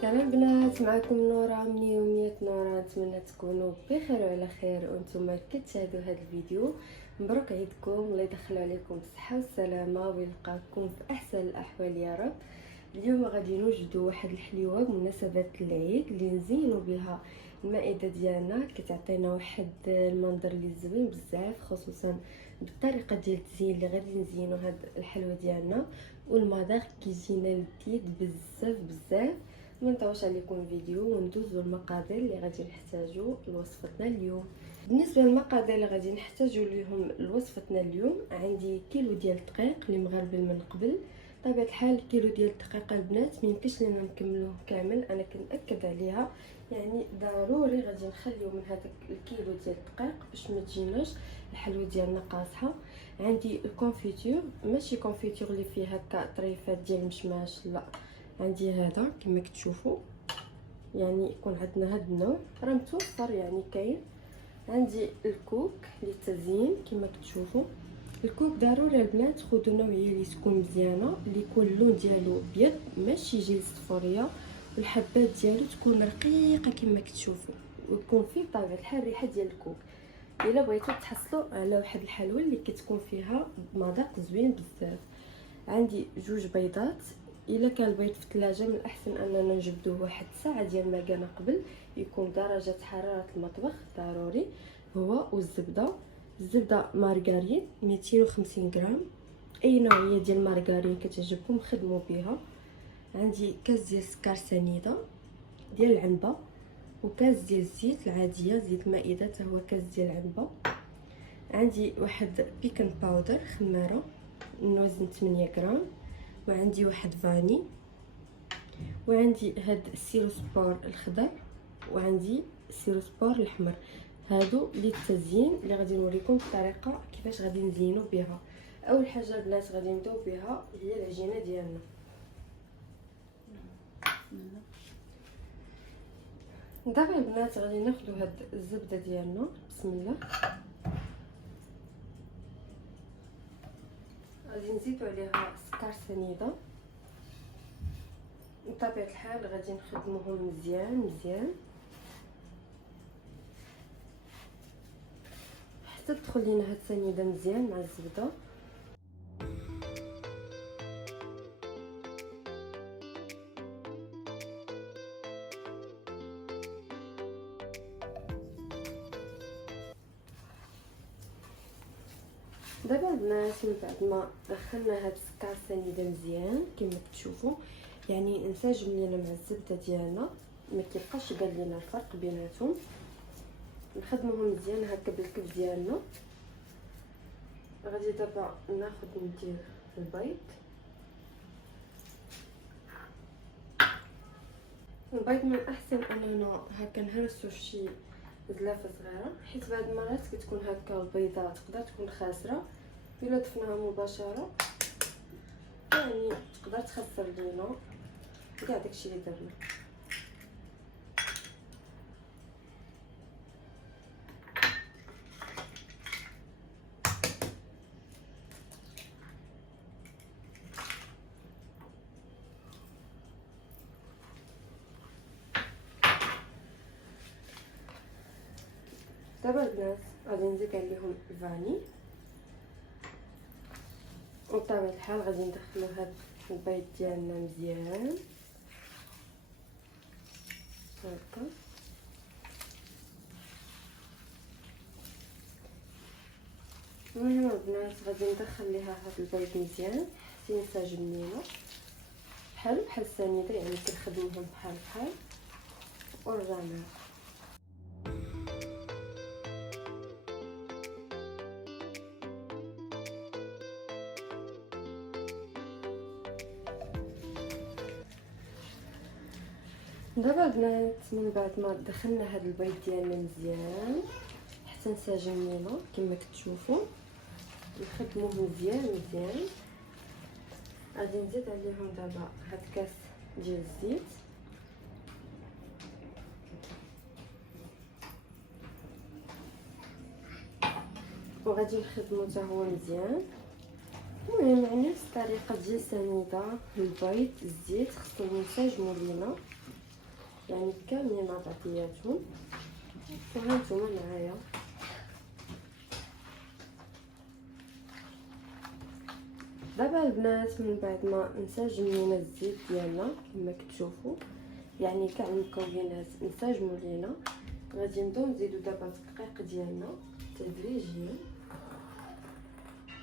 سلام البنات، معكم نورة من يوميات نورة. نتمنى تكونوا بخير وعلى خير وانتم كتشاهدوا هذا الفيديو. مبروك عيدكم، الله يدخل عليكم بالصحه والسلامه ويلقاكم في احسن الاحوال يا رب. اليوم غادي نوجدوا واحد الحليوه بمناسبه العيد اللي نزينوا بها المائده ديالنا، كتعطينا واحد المنظر اللي زوين بزاف، خصوصا بالطريقه ديال التزيين اللي غادي نزينوا هاد الحلوه ديالنا. والمذاق كيجينا لذيذ بزاف بزاف. ما نطولش عليكم الفيديو وندوزوا المقادير اللي غادي نحتاجو لوصفتنا اليوم. بالنسبه للمقادير اللي غادي نحتاجو ليهم لوصفتنا اليوم، عندي كيلو ديال الدقيق اللي مغربل من قبل. طبيعه الحال كيلو ديال الدقيق البنات ما يمكنش لينا نكملوه كامل، انا كنأكد عليها، يعني ضروري غادي نخليو من هذاك الكيلو ديال الدقيق باش ما تجيناش الحلوه ديالنا قاصحه. عندي الكونفيتور، ماشي كونفيتور اللي فيه هكا طريفات ديال المشماش، لا، عندي هذا كما كتشوفوا، يعني يكون عندنا هذا النوع راه متوفر، يعني كاين. عندي الكوك للتزيين كما كتشوفوا. الكوك ضروري البنات خذوا نوعيه اللي تكون مزيانه، اللي يكون اللون ديالو ابيض ماشي يجي الصفوريه، والحبات ديالو تكون رقيقه كما كتشوفوا، ويكون فيه طبيعه الحال الريحه ديال الكوك. الا بغيتوا تحصلوا على واحد الحلوه اللي كتكون فيها مذاق زوين بزاف. عندي جوج بيضات، الا كان البيض في الثلاجه من الاحسن اننا نجبدوه واحد ساعه ديال ما كان قبل، يكون درجه حراره المطبخ ضروري هو. والزبده، الزبده مارغرين 250 غرام، اي نوعيه ديال مارغرين كتعجبكم خدموا بها. عندي كاس ديال السكر سنيده ديال العنبه، وكاس ديال الزيت العاديه زيت المائده حتى هو كاس ديال العنبه. عندي واحد بيكن باودر خماره من وزن 8 غرام، وعندي واحد فاني، وعندي هاد السيروسبور الخضر، وعندي السيروسبور الاحمر. هادو للتزيين اللي غادي نوريكم الطريقه كيفاش غادي نزينو بها. اول حاجه البنات غادي نبداو بها هي العجينه ديالنا. دابا البنات غادي ناخذوا هاد الزبده ديالنا، بسم الله. غادي نزيدو عليها سكر سنيده، بطبيعه الحال غادي نخدموهم مزيان مزيان حتى تدخل لينا هاد السنيده مزيان مع الزبده. دابا البنات من بعد ما دخلنا هاد السكر سنيده مزيان كما كتشوفوا، يعني انسجم لينا مع الزبده ديالنا، ما كيبقاش يبان لينا الفرق بيناتهم. نخدموهم مزيان هكا بالكف ديالنا. غادي دابا ناخذ ندير البيض. البيض من الاحسن اننا هكا نهرسو شي زلافه صغيره، حيت بعض المرات كتكون هكا البيضه تقدر تكون خاسره، الا ضفناها مباشره يعني تقدر تخسر لينا كاع داكشي اللي درنا. دابا البنات غادي نزيد عليهم الفاني، وبطبيعه الحال غادي ندخلو هاد البيض ديالنا مزيان هكا. المهم البنات غادي ندخل ليها هاد البيض مزيان حتى ينسجم لينا بحال السنيده، يعني كنخدموهم بحال ونرجع معكم. دابا البنات من بعد ما دخلنا هاد البيض ديالنا مزيان حتى انسجم لينا كما كتشوفوا، نخدموه مزيان مزيان. غادي نزيد عليهم دابا هاد كاس ديال الزيت، وغادي نخدمو حتى هو مزيان. المهم يعني نفس الطريقه ديال السنيده، البيض الزيت خصهم ينسجموا لينا يعني كاملين مع بعضياتهم. وهانتوما معايا دابا البنات من بعد ما نسجموا الزيت ديالنا كما كتشوفوا، يعني كاع المكونات نسجموا لينا. غادي نبداو نزيدوا دابا الدقيق ديالنا تدريجيا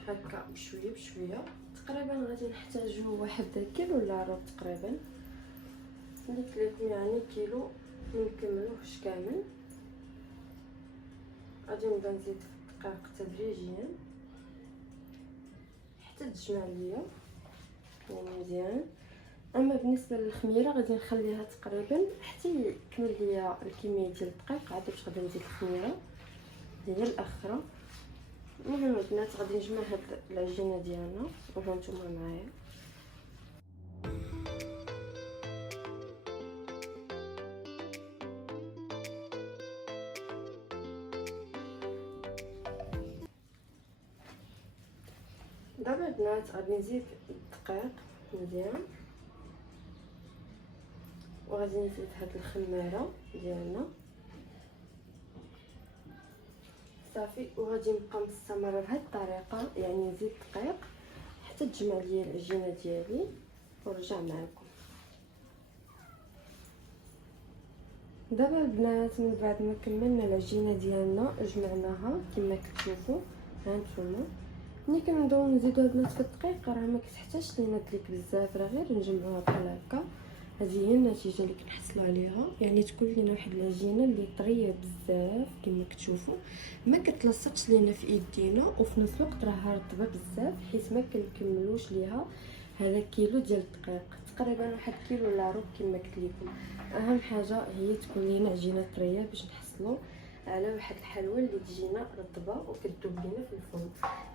هكا بشويه بشويه. تقريبا غادي نحتاجوا واحد كيلو ولا ربع تقريبا، قلت لكم يعني كيلو منكملوهش كامل. غادي نبدا نزيد الدقيق تدريجيا حتى تجمع ليا يعني مزيان. اما بالنسبه للخميره غادي نخليها تقريبا حتى يكمل ليا الكميه ديال الدقيق، عاد باش غادي نزيد الخميره هي الاخرى. المهم البنات غادي نجمع هاد العجينه ديالنا وهانتوما معايا. دابا البنات غادي نزيد الدقيق مزيان، وغادي نزيد هاد الخميره ديالنا صافي. وغادي نبقى مستمره بهاد الطريقه، يعني نزيد الدقيق حتى تجمع ليا العجينه ديالي ونرجع معكم. دابا البنات من بعد ما كملنا العجينه ديالنا جمعناها كما كتشوفوا هانتوما. ملي كنبداو نزيدو البنات في الدقيق راه ما كتحتاجش لينا دليك بزاف، راه غير نجمعوها بحال هكا. هذه هي النتيجه اللي كنحصلوا عليها، يعني تكون لينا واحد العجينه اللي طريه بزاف كما كتشوفوا، ما كتلصقش لينا في ايدينا، وفي نفس الوقت راها رطبه بزاف حيت ما كنكملوش ليها هذا كيلو ديال الدقيق، تقريبا واحد كيلو ولا ربع كما قلت لكم. اهم حاجه هي تكون لينا عجينه طريه باش نحصلوا على واحد الحلوه اللي تجينا رطبه وكتذوب لينا في الفرن.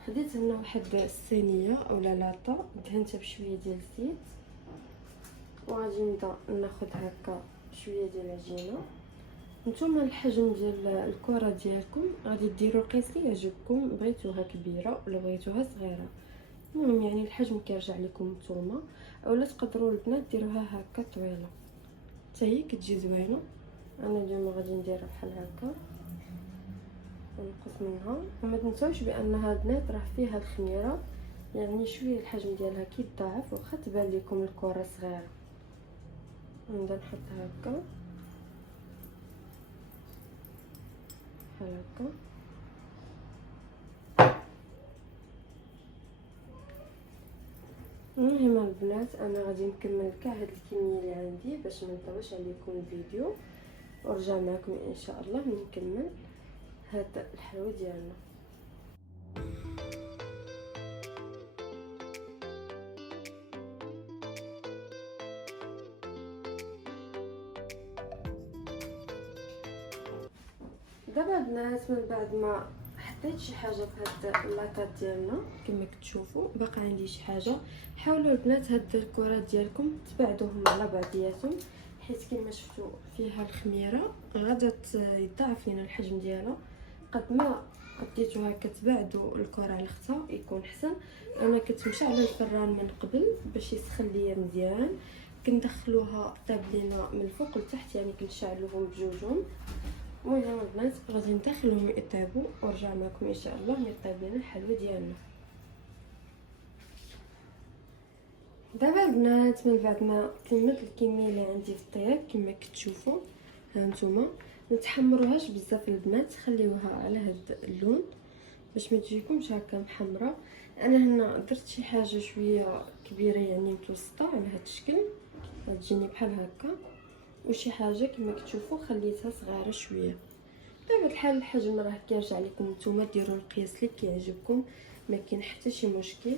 خديت هنا واحد الصينيه اولا لاطه دهنتها بشويه ديال الزيت، وغادي نبدا ناخذ هكا شويه ديال العجينه. نتوما الحجم ديال الكره ديالكم غادي ديروا قيس لي يعجبكم، بغيتوها كبيره ولا بغيتوها صغيره، المهم يعني الحجم كيرجع لكم نتوما. اولا تقدروا البنات ديروها هكا طويله حتى هي كتجي زوينه. انا اليوم غادي نديرها بحال هكا نقص منها. وما تنسوش بانها البنات راه فيها الخميره، يعني شويه الحجم ديالها كيتضاعف واخا تبان لكم الكره صغيره. نبدا نحط هكا بحال هكا. المهم البنات انا غادي نكمل كاع هاد الكميه اللي عندي باش ما نطولش عليكم الفيديو، ونرجع معكم ان شاء الله نكمل هاد الحلوى ديالنا. دابا البنات من بعد ما حطيت شي حاجه في هاد اللاطات ديالنا كما كتشوفوا باقي عندي شي حاجه، حاولوا البنات هاد الكرات ديالكم تبعدوهم على بعضياتهم حيت كما شفتوا فيها الخميره غادا يضاعف لينا الحجم ديالها. قد ما بديتوها كتبعدوا الكره على اختها يكون احسن. انا كنت مشعله الفران من قبل باش يسخن ليا مزيان، كندخلوها طابلينه من الفوق لتحت، يعني كنشعلوهم بجوجهم. المهم البنات غادي ندخلهم يطيبوا ونرجع معكم ان شاء الله ملي طيب لنا الحلوى ديالنا. دابا البنات من بعد ما كملت الكميه اللي عندي في الطياب كما كتشوفوا هانتوما، ما تحمروهاش بزاف البنات، خليوها على هاد اللون باش ما تجيكمش هكا محمره. انا هنا درت شي حاجه شويه كبيره يعني متوسطه على هاد الشكل، غتجيني بحال هكا، وشي حاجه كما كتشوفوا خليتها صغيره شويه. بطبيعه الحال الحجم راه كيرجع لكم نتوما، ديروا القياس اللي كيعجبكم، ما كاين حتى شي مشكل.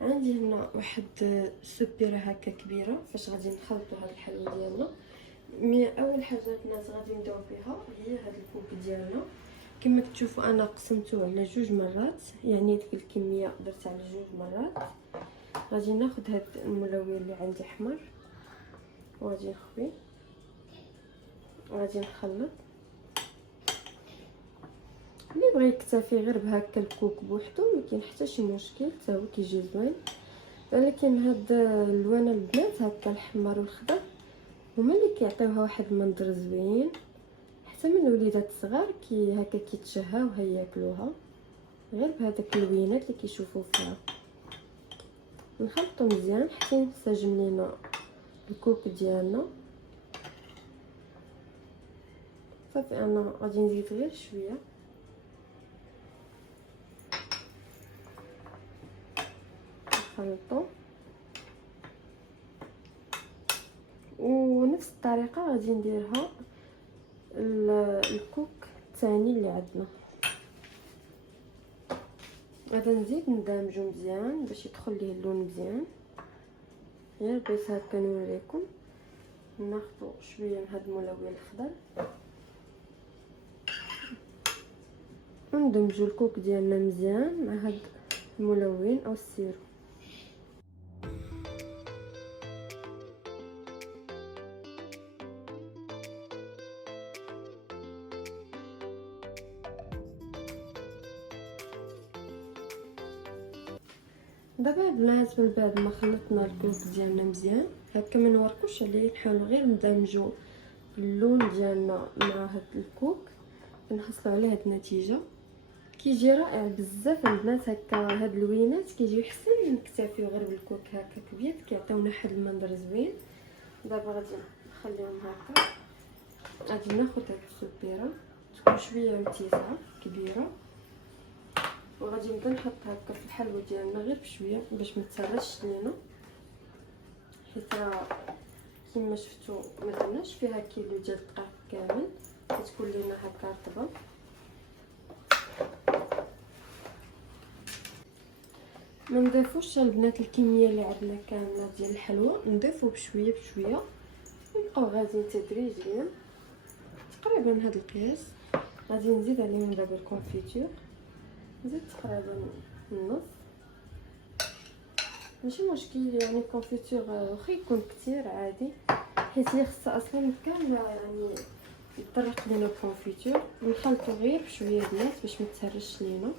عندي هنا واحد سبيره هكا كبيره فاش غادي نخلطوا هاد الحلوى ديالنا. اول حاجه البنات غادي نديرو بها هي هاد الكوب ديالنا. كما كتشوفوا انا قسمته على 2 مرات، يعني ديك الكميه درتها على 2 مرات. غادي ناخذ هاد الملون اللي عندي احمر وغادي نخوي وغادي نخلط. اللي بغى يكتفي غير بهكا الكوك بوحدو ما كاين حتى شي مشكل، حتى هو كيجي زوين. ولكن هاد اللوانه البنات هكا الحمر والخضر هما اللي كيعطيوها واحد المنظر زوين، حتى من الوليدات الصغار هكا كيتشهاو ياكلوها غير بهذاك اللوينات اللي كيشوفوا فيها. نخلطو مزيان حتى ينسجم لينا الكوك ديالنا. صافي انا غادي نزيد غير شويه، نخلطو ونفس الطريقه غادي نديرها الكوك الثاني اللي عندنا. غادي نزيد ندمجو مزيان باش يدخل ليه اللون مزيان. غير بس هكا نوريكم، ناخذ شويه من هاد الملون الخضر وندمجو الكوك ديالنا مزيان مع هاد الملون او السيرو. دابا البنات من بعد ما خلطنا الكوك ديالنا مزيان هكا ما نوركوش عليه، نحاولوا غير ندمجوا اللون ديالنا مع هاد الكوك نحصلوا على هاد النتيجه. كيجي رائع بزاف البنات. هكا هاد اللوينات كيجيو حسن نكتفيو غير بالكوك هكا كبير، كيعطيونا واحد المنظر زوين. دابا غادي نخليهم هكا. غادي ناخذ هاد السبيره تكون شويه متيسه كبيره، وغادي نبدا نحط هكا في الحلوى ديالنا غير بشويه باش ما تسرش لينا، حيت كما شفتوا ما درناش فيها كيلو ديال الدقيق كامل، كتكون لينا هكا رطبه. ما نضيفوش البنات الكميه اللي عندنا كامله ديال الحلوى، نضيفو بشويه بشويه ونبقاو غاديين تدريجيا تقريبا هذا القياس. غادي نزيد عليهم دابا الكونفيتور، نزيد تقريبا النص، ماشي مشكل يعني. الكونفيتور واخا يكون كتير عادي، حيت هي خصها اصلا كامله يعني يطرق لينا الكونفيتور. نخلطو غير بشويه ديال باش ما تهرش لينا.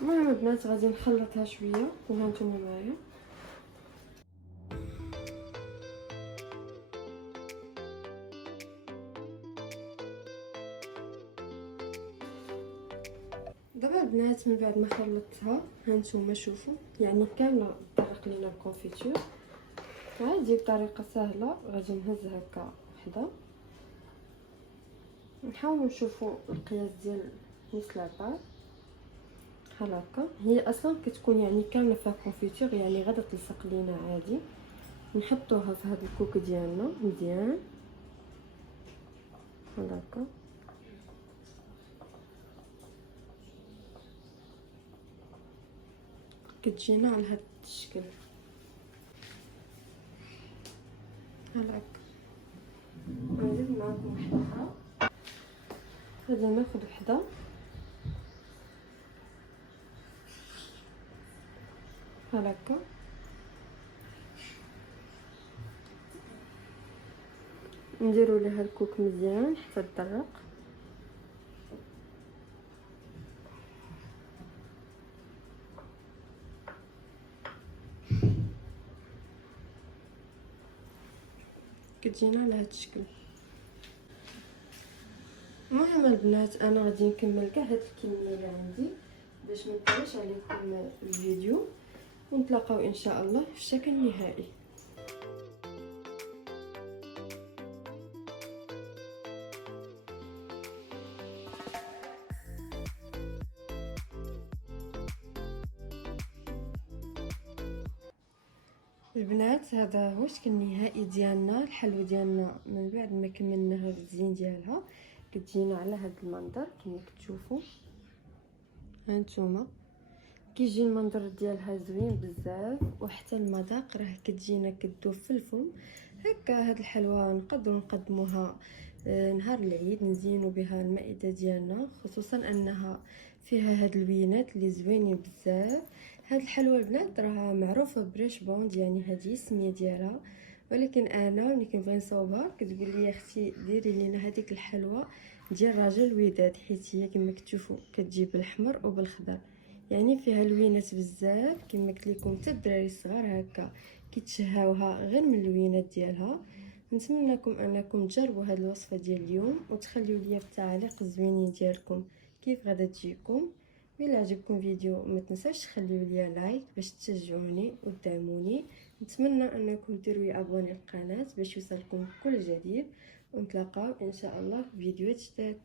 المهم البنات غادي نخلطها شويه وها نتوما معايا. دابا البنات من بعد ما خلطتها هانتوما شوفوا يعني كامله طرق لينا الكونفيتور عادي بطريقه سهله. غادي نهز هكا وحده، نحاولوا نشوفوا القياس ديال نص لابار بحال هكا. هي اصلا كتكون يعني كامله فيها كونفيتور يعني غادا تلصق لينا عادي. نحطوها في هذا الكوك ديالنا مزيان بحال هكا. كتجينا على هذا الشكل بحال هكا. غنزيد معكم وحده اخرى، غادي ناخذ وحده بحال هكا. نديرو ليها الكوك مزيان حتى تدرق. كتجينا على هذا الشكل. المهم البنات انا غادي نكمل كاع هاد الكميه اللي عندي باش ما نطولش عليكم الفيديو، ونتلاقاو ان شاء الله في الشكل النهائي. البنات هذا هو الشكل النهائي ديالنا. الحلوى ديالنا من بعد ما كملناها بالزين ديالها كتجينا على هذا المنظر كما كتشوفوا هانتوما. كيجي المنظر ديالها زوين بزاف، وحتى المذاق راه كتجينا كتذوب في الفم هكا. هاد الحلوى نقدروا نقدموها نهار العيد، نزينوا بها المائده ديالنا، خصوصا انها فيها هاد اللوينات اللي زوينين بزاف. هاد الحلوى البنات راه معروفه بريش بوند يعني هذه السميه ديالها، ولكن انا ملي كنبغي نصاوبها كتقول لي اختي ديري لينا هذيك الحلوى ديال راجل الوداد، حيت هي كما كتشوفوا كتجي بالحمر وبالخضر يعني فيها لوينات بزاف. كما قلت لكم حتى الدراري الصغار هكا كيتشهاوها غير من اللوينات ديالها. نتمنىكم انكم تجربوا هذه الوصفه ديال اليوم وتخليو ليا في التعاليق الزوينين ديالكم كيف غادا تجيكم. الا عجبكم الفيديو ما تنساوش تخليو ليا لايك باش تشجعوني وتدعموني. نتمنى انكم ديروا لي ابوني للقناه باش يوصلكم كل جديد، ونتلاقاو ان شاء الله في فيديوهات جداد.